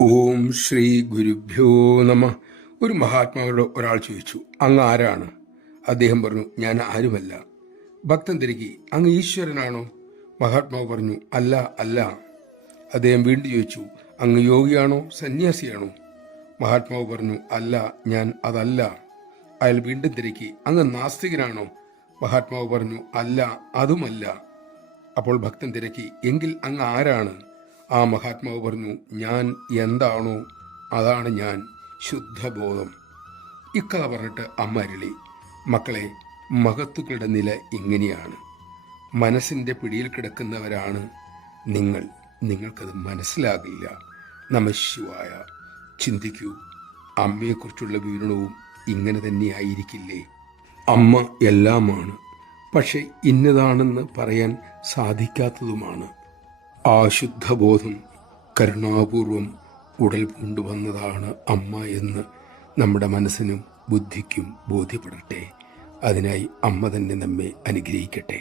ഓം ശ്രീ ഗുരുഭ്യോ നമ. ഒരു മഹാത്മാവോട് ഒരാൾ ചോദിച്ചു, അങ്ങ് ആരാണ്? അദ്ദേഹം പറഞ്ഞു, ഞാൻ ആരുമല്ല. ഭക്തൻ തിരക്കി, അങ്ങ് ഈശ്വരനാണോ? മഹാത്മാവ് പറഞ്ഞു, അല്ല അല്ല. അദ്ദേഹം വീണ്ടും ചോദിച്ചു, അങ്ങ് യോഗിയാണോ സന്യാസിയാണോ? മഹാത്മാവ് പറഞ്ഞു, അല്ല, ഞാൻ അതല്ല. അയാൾ വീണ്ടും തിരക്കി, അങ്ങ് നാസ്തികനാണോ? മഹാത്മാവ് പറഞ്ഞു, അല്ല, അതുമല്ല. അപ്പോൾ ഭക്തൻ തിരക്കി, എങ്കിൽ അങ്ങ് ആരാണ്? ആ മഹാത്മാവ് പറഞ്ഞു, ഞാൻ എന്താണോ അതാണ് ഞാൻ, ശുദ്ധബോധം. ഇക്കഥ പറഞ്ഞിട്ട് അമ്മ അരുളി, മക്കളെ, മഹത്തുക്കളുടെ നില ഇങ്ങനെയാണ്. മനസ്സിൻ്റെ പിടിയിൽ കിടക്കുന്നവരാണ് നിങ്ങൾ. നിങ്ങൾക്കത് മനസ്സിലാകില്ല. നമഃശിവായ. ചിന്തിക്കൂ, അമ്മയെക്കുറിച്ചുള്ള വിവരണവും ഇങ്ങനെ തന്നെയായിരിക്കില്ലേ? അമ്മ എല്ലാമാണ്, പക്ഷെ ഇന്നതാണെന്ന് പറയാൻ സാധിക്കാത്തതുമാണ്. ആ ശുദ്ധബോധം കരുണാപൂർവം ഉടൽ കൊണ്ടുവന്നതാണ് അമ്മ എന്ന് നമ്മുടെ മനസ്സിനും ബുദ്ധിക്കും ബോധ്യപ്പെടട്ടെ. അതിനായി അമ്മ തന്നെ നമ്മെ അനുഗ്രഹിക്കട്ടെ.